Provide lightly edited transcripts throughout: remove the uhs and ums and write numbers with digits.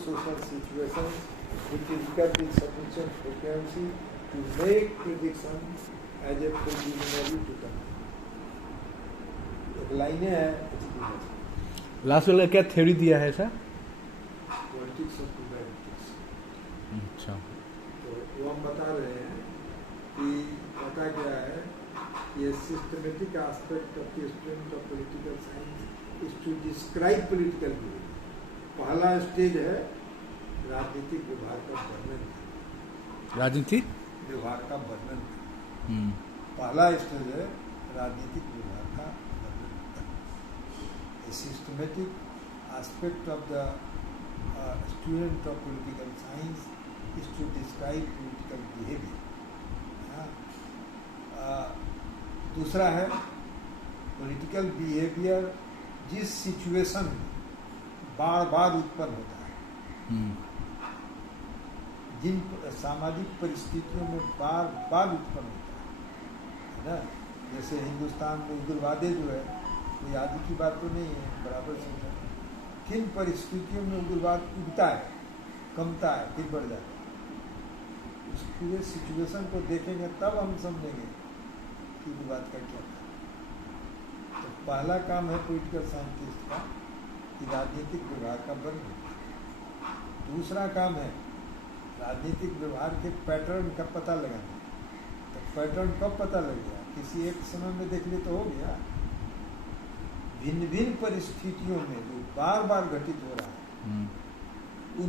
social situations which is kept with sufficient frequency to make predictions as a preliminary to them. एक लाइनें हैं last वाला क्या theory दिया है सर? Politics of probabilities. अच्छा, तो वो हम बता रहे हैं कि पता क्या है, ये systematic aspect of the student of political science is to describe political behaviour. पहला स्टेज है राजनीतिक व्यवहार का वर्णन। राजनीतिक व्यवहार का वर्णन। पहला स्टेज है राजनीतिक व्यवहार का वर्णन। A systematic aspect of the student of political science is to describe political behaviour. दूसरा है पॉलिटिकल बिहेवियर जिस सिचुएशन में बार बार उत्पन्न होता है, जिन सामाजिक परिस्थितियों में बार बार उत्पन्न होता है ना। जैसे हिंदुस्तान में उग्रवादी जो है, कोई आदि की बात तो नहीं है, बराबर समझा। किन परिस्थितियों में उग्रवाद उगता है, कमता है, फिर बढ़ जाता है, उस पूरे सिचुएशन को देखेंगे तब हम समझेंगे कि उग्रवाद का क्या था। तो पहला काम है पॉलिटिकल साइंटिस्ट का कि राजनीतिक व्यवहार का वर्णन। दूसरा काम है राजनीतिक व्यवहार के पैटर्न का पता लगाना। तो पैटर्न कब पता लग गया? किसी एक समय में देख ले तो हो गया। भिन्न भिन्न परिस्थितियों में जो बार बार घटित हो रहा है, उन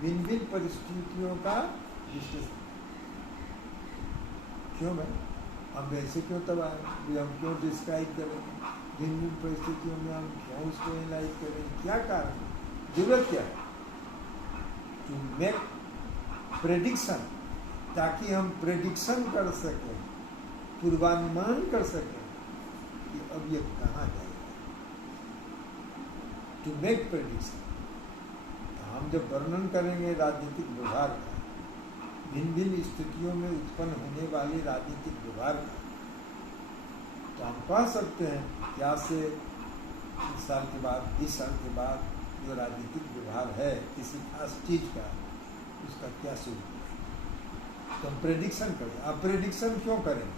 भिन्न परिस्थितियों का विश्लेषण। क्यों भाई हम ऐसे क्यों तबाह, हम क्यों डिस्क्राइब करें? भिन्न परिस्थितियों में हम क्यों उसको एनालाइज करें? क्या कारण है? जरूरत क्या है? टू मेक प्रेडिक्शन, ताकि हम प्रेडिक्शन कर सकें, पूर्वानुमान कर सकें कि अब ये कहाँ जाएगा। टू मेक प्रेडिक्शन, हम जब वर्णन करेंगे राजनीतिक व्यवहार का, भिन्न भिन्न स्थितियों में उत्पन्न होने वाले राजनीतिक व्यवहार का, तो हम कह सकते हैं कि आज से 30 साल के बाद, 20 साल के बाद जो राजनीतिक व्यवहार है किसी खास चीज का, उसका क्या स्वरूप है। तो हम प्रेडिक्शन करें। अब प्रेडिक्शन क्यों करें?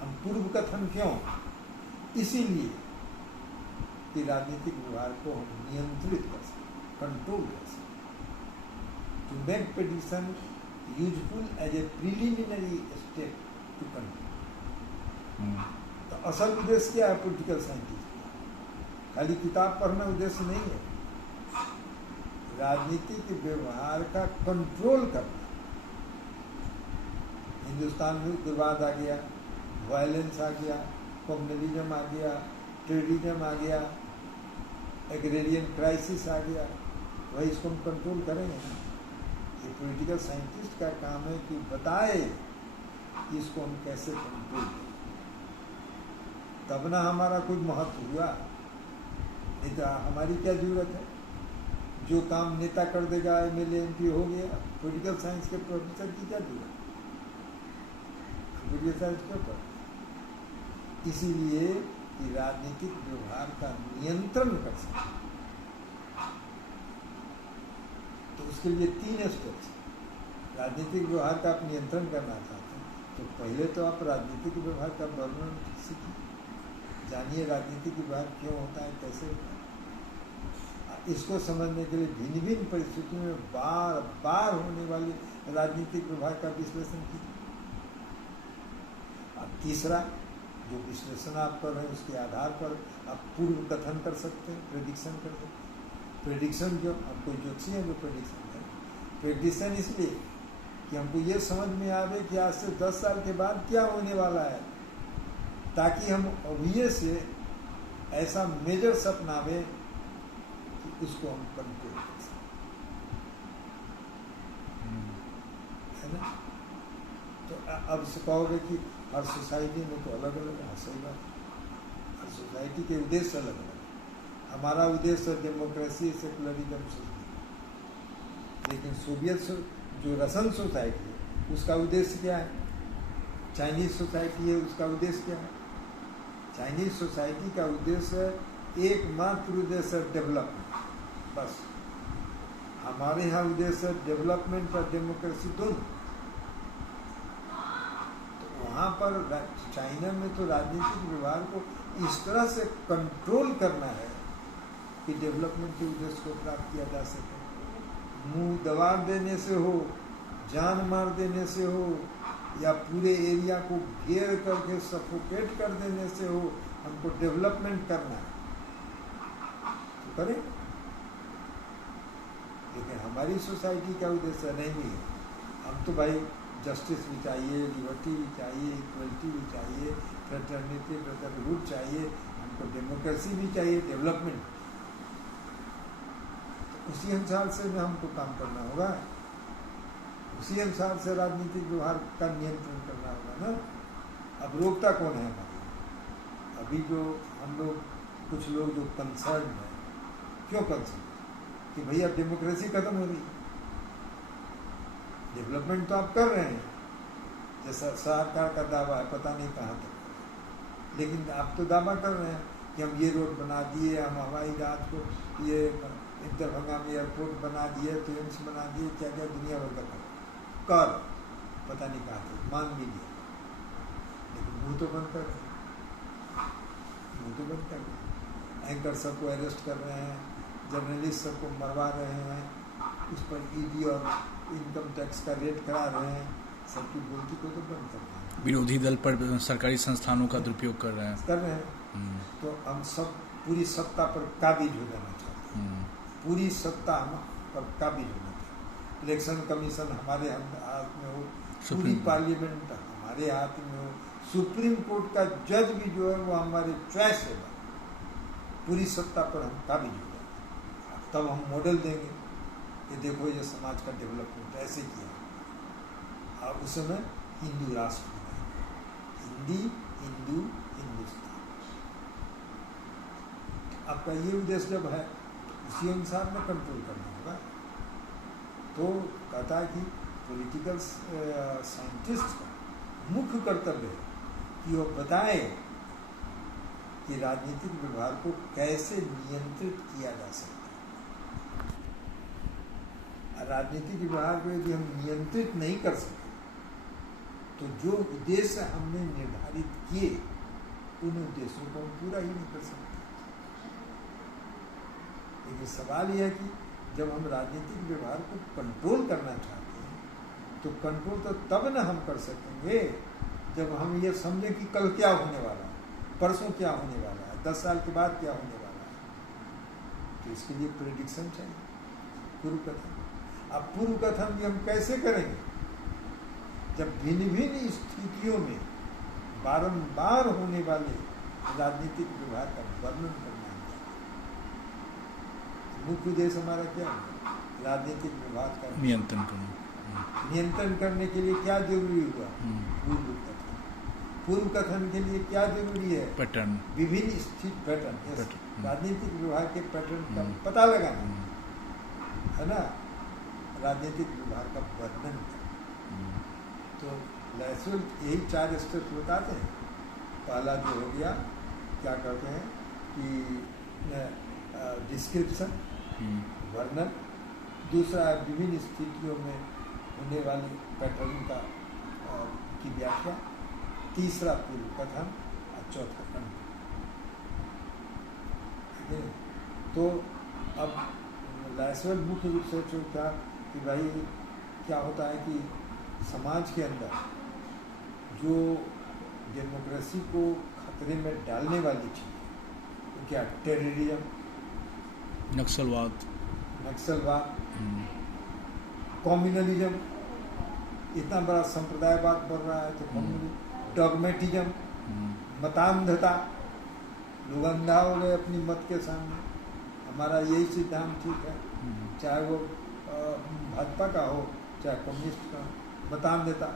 हम पूर्व कथन क्यों? इसीलिए कि राजनीतिक व्यवहार को हम नियंत्रित कर सकें, कंट्रोल कर सकें। To make prediction useful as a preliminary step to control. तो असल उद्देश्य क्या है पॉलिटिकल साइंटिस्ट? खाली किताब पढ़ना उद्देश्य नहीं है। राजनीतिक व्यवहार का कंट्रोल करना। हिंदुस्तान में उग्रवाद आ गया, वायलेंस आ गया, कम्युनलिज्म आ गया, टेररिज्म आ गया, एग्रेरियन क्राइसिस आ गया, वही इसको हम कंट्रोल करेंगे ना। ये पॉलिटिकल साइंटिस्ट का काम है कि बताए कि इसको हम कैसे कंट्रोल करें, तब ना हमारा कोई महत्व हुआ। नहीं तो हमारी क्या जरूरत है? जो काम नेता कर देगा, MLA MP हो गया, पॉलिटिकल साइंस के प्रोफेसर की क्या जरूरत? पॉलिटिकल साइंस क्यों पढ़? इसीलिए कि राजनीतिक व्यवहार का नियंत्रण कर सके। तो उसके लिए 3 स्टेप्स। राजनीतिक व्यवहार का आप नियंत्रण करना चाहते हैं तो पहले तो आप राजनीतिक व्यवहार का वर्णन सीखिए, जानिए राजनीतिक व्यवहार क्यों होता है, कैसे होता है। इसको समझने के लिए भिन्न भिन्न परिस्थितियों में बार बार होने वाले राजनीतिक व्यवहार का विश्लेषण कीजिए। अब तीसरा जो विश्लेषण आप कर रहे हैं उसके आधार पर आप पूर्व कथन कर सकते हैं, प्रेडिक्शन कर सकते हैं। प्रेडिक्शन जो हम कोई ज्योतिषी है जो प्रेडिक्शन करें, प्रेडिक्शन इसलिए कि हमको ये समझ में आवे कि आज से 10 साल के बाद क्या होने वाला है, ताकि हम अभी से ऐसा मेजर्स अपनावे कि उसको हम कंट्रोल कर सकें, है ना। तो अब से कहोगे कि हर सोसाइटी में तो अलग अलग है, सही बात। हर सोसाइटी के उद्देश्य अलग अलग। हमारा उद्देश्य डेमोक्रेसी, सेकुलरिज्म सोसाइटी, लेकिन सोवियत जो रसन सोसाइटी है उसका उद्देश्य क्या है? चाइनीज सोसाइटी है, उसका उद्देश्य क्या है? चाइनीज सोसाइटी का उद्देश्य एकमात्र उद्देश्य डेवलपमेंट, बस हमारे यहाँ उद्देश्य है डेवलपमेंट और डेमोक्रेसी दोनों। तो वहाँ पर चाइना में तो राजनीतिक व्यवहार को इस तरह से कंट्रोल करना है कि डेवलपमेंट के उद्देश्य को प्राप्त किया जा सके। मुंह दबा देने से हो, जान मार देने से हो, या पूरे एरिया को घेर करके सफोकेट कर देने से हो, हमको डेवलपमेंट करना है तो करें। लेकिन हमारी सोसाइटी का उद्देश्य नहीं है। हम तो भाई जस्टिस भी चाहिए, लिबर्टी भी चाहिए, इक्वलिटी भी चाहिए, फ्रेटर्निटी ब्रदरहुड चाहिए, हमको डेमोक्रेसी भी चाहिए, डेवलपमेंट। तो उसी अनुसार से हमको काम करना होगा, उसी अनुसार से राजनीतिक व्यवहार का नियंत्रण करना होगा ना। अब रोकता कौन है हमारे? अभी जो हम लोग कुछ लोग जो कंसर्न है, क्यों कंसर्न कि भैया डेमोक्रेसी खत्म हो रही, डेवलपमेंट तो आप कर रहे हैं जैसा सरकार का दावा है, पता नहीं कहाँ तक, लेकिन आप तो दावा कर रहे हैं कि हम ये रोड बना दिए, हम हवाई जहाज को ये दरभंगा में एयरपोर्ट बना दिए, तो एम्स बना दिए, क्या क्या दुनिया भर का कर पता नहीं कहाँ तक मान भी दिया, लेकिन मुँह तो बंद कर रहे हैं, मुँह तो बंद कर रहे हैं। एंकर सबको अरेस्ट कर रहे हैं, जर्नलिस्ट सबको मरवा रहे हैं, उस पर ईडी और इनकम टैक्स का रेट करा रहे हैं, सबकी बोलती को तो बंद कर रहे हैं। विरोधी दल पर सरकारी संस्थानों का दुरुपयोग कर रहे हैं। तो हम सब पूरी सत्ता पर काबिज हो जाना चाहते हैं, पूरी सत्ता हम पर काबिज होना चाहिए। इलेक्शन कमीशन हमारे हाथ में हो, पूरी पार्लियामेंट हमारे हाथ में हो, सुप्रीम कोर्ट का जज भी जो है वो हमारे चॉइस है, पूरी सत्ता पर हम काबिज हो जाए, तब हम मॉडल देंगे कि देखो ये समाज का डेवलपमेंट ऐसे किया। और उस समय हिंदू राष्ट्र बनाएंगे, हिंदी हिंदू हिंदुस्तान। आपका ये उद्देश्य जब है उसी अनुसार में कंट्रोल करना होगा। तो कहता है कि पॉलिटिकल साइंटिस्ट का मुख्य कर्तव्य है कि वो बताए कि राजनीतिक व्यवहार को कैसे नियंत्रित किया जा सकता है। राजनीतिक व्यवहार को यदि हम नियंत्रित नहीं कर सके तो जो उद्देश्य हमने निर्धारित किए उन उद्देश्यों को हम पूरा ही नहीं कर सकते। लेकिन सवाल यह है कि जब हम राजनीतिक व्यवहार को कंट्रोल करना चाहते हैं तो कंट्रोल तो तब न हम कर सकेंगे जब हम ये समझें कि कल क्या होने वाला है, परसों क्या होने वाला है, 10 साल के बाद क्या होने वाला है। तो इसके लिए प्रेडिक्शन चाहिए, पूर्व कथन। अब पूर्व कथन भी हम कैसे करेंगे जब भिन्न भिन्न स्थितियों में बारंबार होने वाले राजनीतिक व्यवहार का वर्णन करना है। मुख्य उद्देश्य हमारा क्या है? राजनीतिक व्यवहार का नियंत्रण करना। नियंत्रण करने के लिए क्या जरूरी हुआ? पूर्व कथन। पूर्व कथन के लिए क्या जरूरी है? पैटर्न, विभिन्न स्थित पैटर्न, राजनीतिक व्यवहार के पैटर्न का पता लगाना है ना, राजनीतिक व्यवहार का वर्णन करना। तो लैसुल यही 4 स्टेप्स बताते हैं। पहला जो हो गया क्या कहते हैं कि डिस्क्रिप्शन, वर्णन। दूसरा विभिन्न स्थितियों में होने वाली पैटर्न का की व्याख्या। तीसरा पूर्व कथन और चौथा खंड। ठीक है, तो अब लैसुल मुख्य रूप से सोचा कि भाई क्या होता है कि समाज के अंदर जो डेमोक्रेसी को खतरे में डालने वाली चीज़ तो क्या? टेररिज्म, नक्सलवाद, कम्युनलिज्म, इतना बड़ा संप्रदायवाद बढ़ रहा है तो कम्युनलिज्म, डॉगमेटिज्म, मतांधता, लोग अंधा हो गए अपनी मत के सामने, हमारा यही सिद्धांत ठीक है, चाहे वो भाजपा का हो चाहे कम्युनिस्ट का, मतांधता,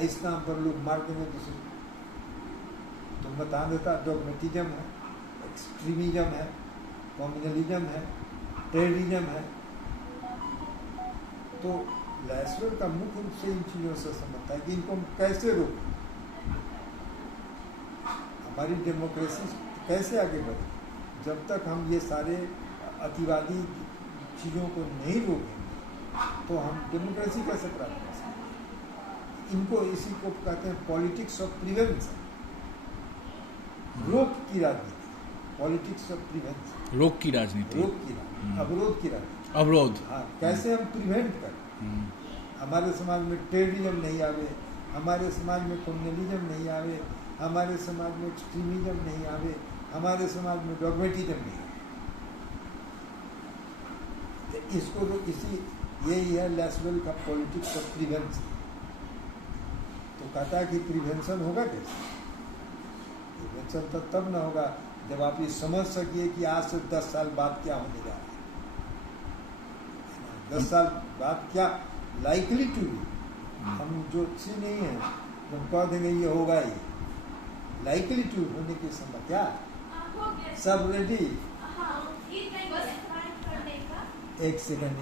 इस नाम पर लोग मार देंगे दूसरे। तो मतांधता, डॉगमेटिज्म है, एक्सट्रीमिज्म है, कम्युनलिज्म है, टेररिज्म है। तो लैसुल का मुख्य रूप से इन चीज़ों से समझता है कि इनको हम कैसे रोकें, हमारी डेमोक्रेसी कैसे आगे बढ़े। जब तक हम ये सारे अतिवादी चीज़ों को नहीं रोकेंगे तो हम डेमोक्रेसी कैसे प्राप्त कर सकते हैं? इनको इसी को कहते हैं पॉलिटिक्स ऑफ प्रिवेंशन, रोक की राजनीति, पॉलिटिक्स ऑफ प्रिवेंशन, रोक की राजनीति, रोक की राजनीति, अवरोध की राजनीति, अवरोध। हाँ, कैसे हम प्रिवेंट करें, हमारे समाज में ट्रेडिज्म नहीं आवे, हमारे समाज में कम्युनलिज्म नहीं आवे, हमारे समाज में एक्सट्रीमिज्म नहीं आवे, हमारे समाज में डॉगमेटिज्म नहीं आवे। तो इसको तो यही है लैसवेल का पॉलिटिक्स ऑफ प्रिवेंशन। तो कहता है कि प्रिवेंशन होगा कैसे? प्रिवेंशन तो तब ना होगा जब आप ये समझ सकिए कि आज से 10 साल बाद क्या होने जा रहा है, 10 साल बाद क्या लाइकली टू बी। हम जो अच्छी नहीं है हम कह देंगे ये होगा ही, लाइकली टू होने की संभव क्या सब रेडी। एक सेकंड